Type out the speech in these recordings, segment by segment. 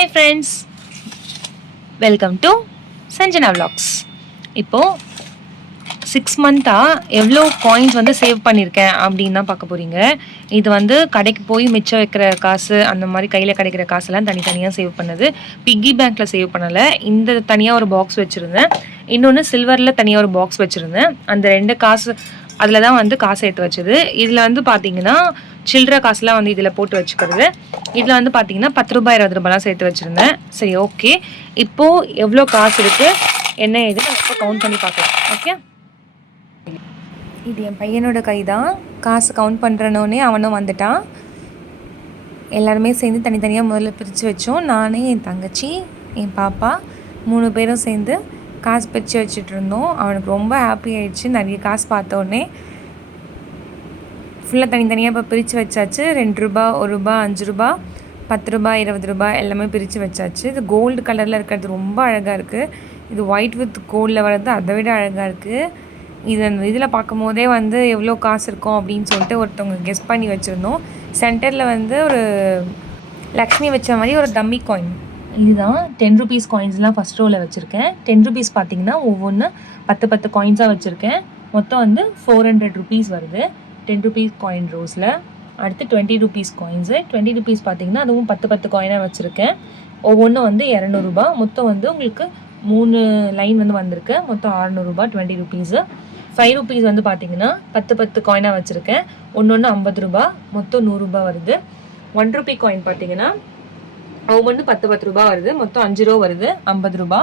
Hi friends welcome to Sanjana vlogs. இப்போது six மந்த்தாக எவ்வளோ காயின்ஸ் வந்து சேவ் பண்ணியிருக்கேன் அப்படின்னு தான் பார்க்க போகிறீங்க இது வந்து கடைக்கு போய் மிச்சம் வைக்கிற காசு அந்த மாதிரி கையில் கிடைக்கிற காசெல்லாம் தனித்தனியாக சேவ் பண்ணது. பிக்கி பேங்க்கில் சேவ் பண்ணலை. இந்த தனியாக ஒரு பாக்ஸ் வச்சுருந்தேன். இன்னொன்று சில்வரில் தனியாக ஒரு பாக்ஸ் வச்சுருந்தேன். அந்த ரெண்டு காசு அதில் தான் வந்து காசு எடுத்து வச்சது. இதில் வந்து பார்த்தீங்கன்னா சில்லற காசுலாம் வந்து இதில் போட்டு வச்சுக்கிறது. இதில் வந்து பார்த்தீங்கன்னா பத்து ரூபாய் இருபது ரூபாய்லாம் சேர்த்து வச்சுருந்தேன். சரி ஓகே. இப்போது எவ்வளோ காசு இருக்குது என்ன ஏது இப்போ கவுண்ட் பண்ணி பார்க்கலாம் ஓகே? இது என் பையனோட கை தான் காசு கவுண்ட் பண்ணுறனோடனே அவனும் வந்துட்டான். எல்லாருமே சேர்ந்து தனித்தனியாக முதல்ல பிரித்து வச்சோம். நானே என் தங்கச்சி என் பாப்பா மூணு பேரும் சேர்ந்து காசு பிரித்து வச்சுட்டு இருந்தோம் அவனுக்கு ரொம்ப ஹாப்பி ஆயிடுச்சு. நிறைய காசு பார்த்தோன்னே ஃபுல்லாக தனித்தனியாக இப்போ பிரித்து வச்சாச்சு. ரெண்டு ரூபா ஒரு ரூபா அஞ்சு ரூபா பத்து ரூபா இருபது ரூபா எல்லாமே பிரித்து வச்சாச்சு. இது கோல்டு கலரில் இருக்கிறது ரொம்ப அழகாக இருக்குது இது ஒயிட் வித் கோல்டில் வர்றது அதை விட அழகாக இருக்குது இது அந்த இதில் பார்க்கும் போதே வந்து எவ்வளோ காசு இருக்கும் அப்படின்னு சொல்லிட்டு ஒருத்தவங்க கெஸ் பண்ணி வச்சுருந்தோம். சென்டரில் வந்து ஒரு லக்ஷ்மி வச்ச மாதிரி ஒரு டம்மி காயின் இதுதான் டென் ருபீஸ் காயின்ஸ்லாம் ஃபஸ்ட் ரோவில் வச்சுருக்கேன். டென் ருபீஸ் பார்த்தீங்கன்னா ஒவ்வொன்று பத்து பத்து காயின்ஸாக வச்சுருக்கேன். மொத்தம் வந்து ஃபோர் ஹண்ட்ரட் ருபீஸ் வருது. டென் ருபீஸ் காயின் ரோஸில் அடுத்து twenty rupees coins twenty rupees பார்த்தீங்கன்னா அதுவும் பத்து பத்து காயினாக வச்சுருக்கேன். ஒவ்வொன்றும் வந்து இரநூறுபா மொத்தம் வந்து உங்களுக்கு மூணு லைன் வந்து வந்திருக்கு. மொத்தம் அறநூறுபா டுவெண்ட்டி ருபீஸு ஃபைவ் ருபீஸ் வந்து பார்த்தீங்கன்னா பத்து பத்து காயினாக வச்சுருக்கேன். ஒன்று ஒன்று ஐம்பது ரூபா. மொத்தம் நூறுரூபா வருது. ஒன் ருபி காயின் பார்த்தீங்கன்னா ஒவ்வொன்று பத்து பத்து ரூபா வருது. மொத்தம் அஞ்சு ரூபா வருது. ஐம்பது ரூபா.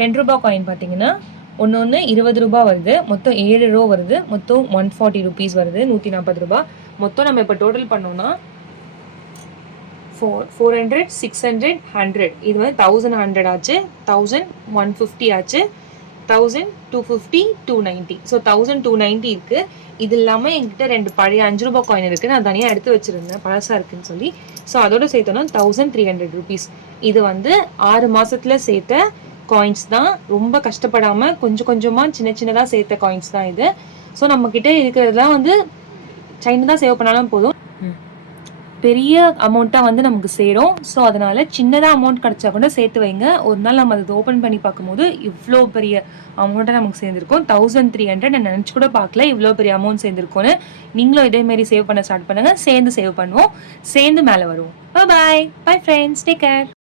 ரெண்டு ரூபா காயின் பார்த்தீங்கன்னா ஒன்று ஒன்று இருபது ரூபா வருது. மொத்தம் ஏழு ரூபா வருது. மொத்தம் ஒன் ஃபார்ட்டி ருபீஸ் வருது. நூற்றி நாற்பது ரூபா. மொத்தம் நம்ம இப்போ டோட்டல் பண்ணோம்னா four four hundred six hundred hundred இது வந்து தௌசண்ட் ஹண்ட்ரட் ஆச்சு. தௌசண்ட் ஒன் ஃபிஃப்டி ஆச்சு. Thousand two fifty two ninety so thousand two ninety இருக்குது இது இல்லாமல் என்கிட்ட ரெண்டு பழைய அஞ்சு ரூபாய் காயின் இருக்குது நான் தனியாக எடுத்து வச்சுருந்தேன். பழசாக இருக்குன்னு சொல்லி. ஸோ அதோட சேர்த்தோன்னா தௌசண்ட் த்ரீ ஹண்ட்ரட் ருபீஸ் இது வந்து ஆறு மாதத்தில் சேர்த்த காயின்ஸ் தான். ரொம்ப கஷ்டப்படாமல் கொஞ்சம் கொஞ்சமாக சின்ன சின்னதாக சேர்த்த காயின்ஸ் தான் இது. ஸோ நம்மக்கிட்ட இருக்கிறதுலாம் வந்து சைனா தான் சேவ் பண்ணாலும் போதும். பெரிய அமௌண்ட்டாக வந்து நமக்கு சேரும். ஸோ அதனால் சின்னதாக அமௌண்ட் கிடச்சா கூட சேர்த்து வைங்க. ஒரு நாள் நம்ம அதை ஓப்பன் பண்ணி பார்க்கும்போது இவ்வளோ பெரிய அமௌண்ட்டாக நமக்கு சேர்ந்துருக்கும். தௌசண்ட் த்ரீ ஹண்ட்ரட் நான் நினச்சி கூட பார்க்கல. இவ்வளோ பெரிய அமௌண்ட் சேர்ந்துருக்கோன்னு நீங்களும் இதேமாரி சேவ் பண்ண ஸ்டார்ட் பண்ணுங்கள் சேர்ந்து சேவ் பண்ணுவோம். சேர்ந்து மேலே வருவோம். Bye bye friends take care